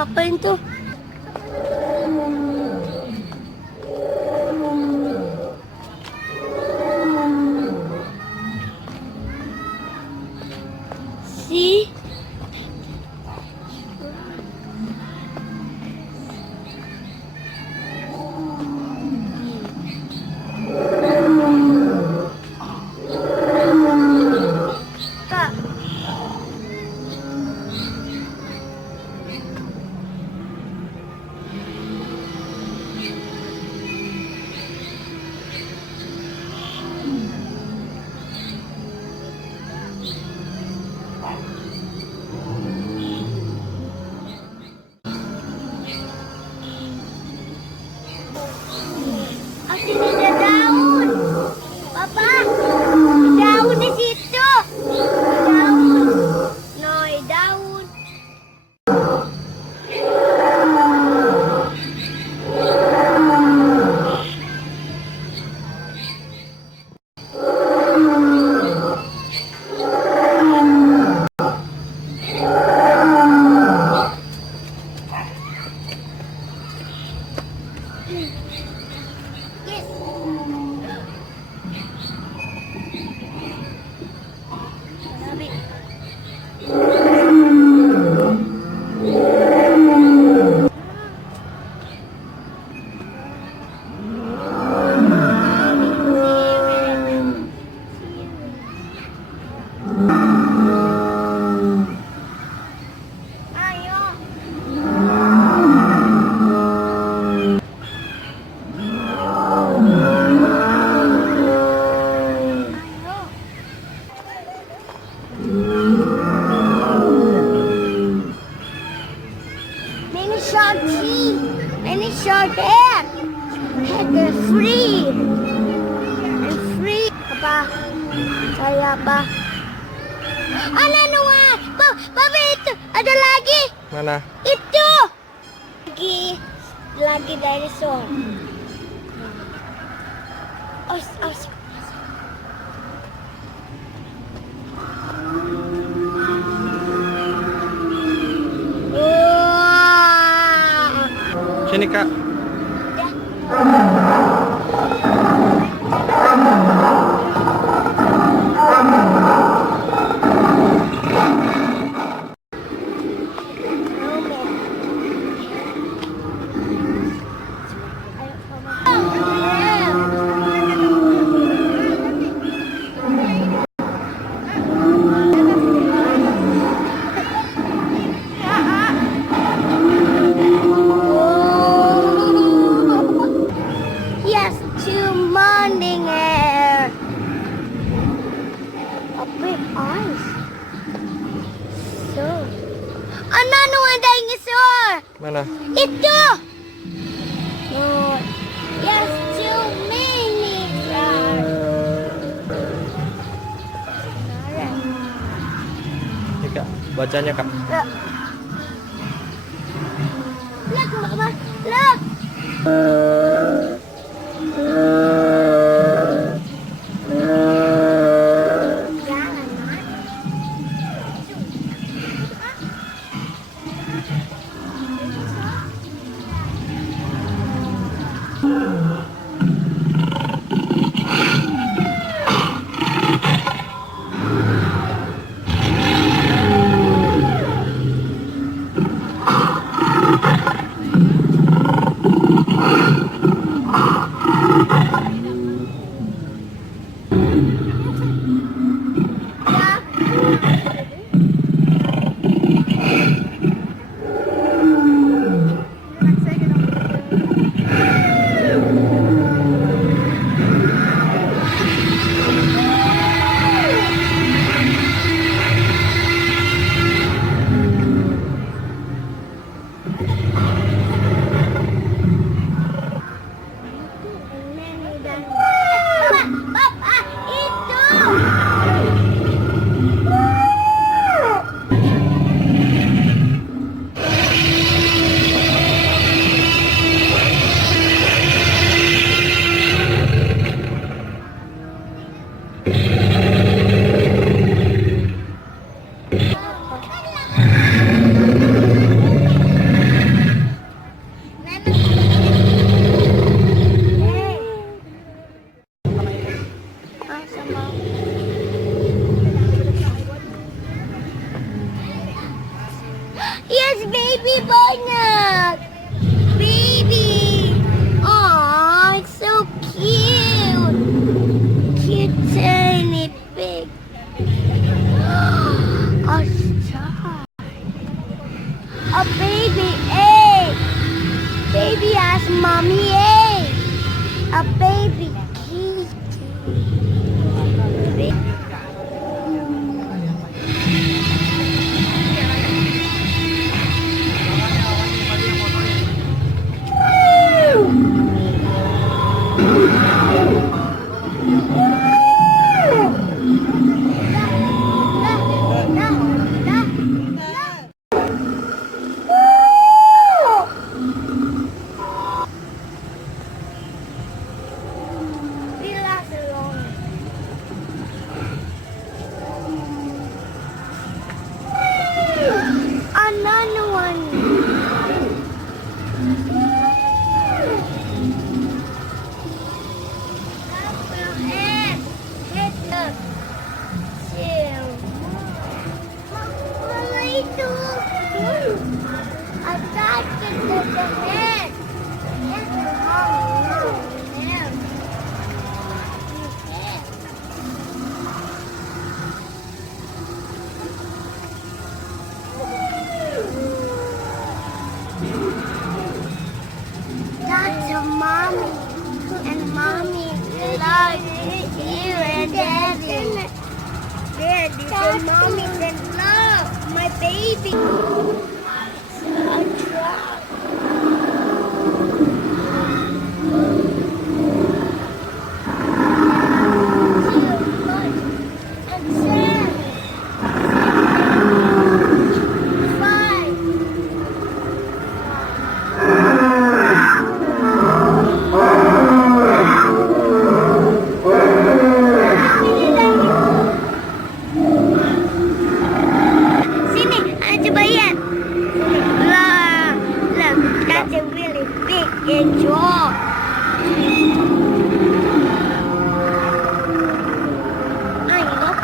Apain tuh? Si Kak. Asin ada daun. Papa, daun di situ. Daun. Noi, daun. Yes. Sabi. Ayo. Ayo. Many short tree, many short hair. Hair free and free. Apa? Saya apa? Ano ah? Papa itu ada lagi. Mana? Itu lagi dinosaur. Os. Wah. Sini Kak. Yes, to morning air. A big eyes. So. Ano ang dinosaur? Mana? Itu. No. Yes, too many. Ini Kak, bacanya Kak. Look, Mama. Look. Jangan, Mak. sama yes, baby banyak. Baby. Oh, it's so cute. Cute tiny pig. A star. A baby egg. Baby has mommy egg. A baby kitty. Relax alone. Another one. Head up. Chill. Mama, itu. Attack it to the head. Yes, Mom. Head. That's a mommy, and mommy loves you and daddy. Daddy, and mommy can love my baby. I try. And seven, 5. Sini, coba lihat. Lah, look, that's a really big jaw. Ah, you look.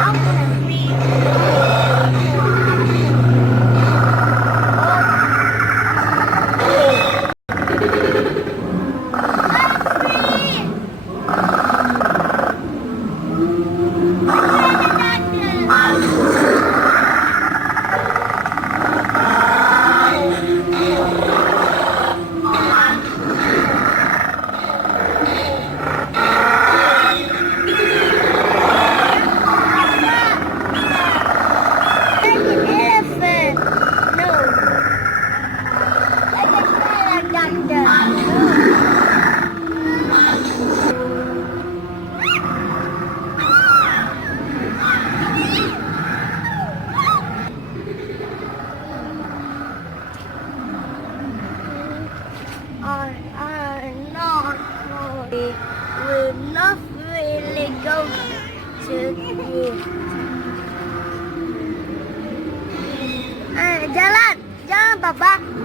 I'm gonna read. Elephant. No. Like a salamander. We will not really go to jalan, jalan papa.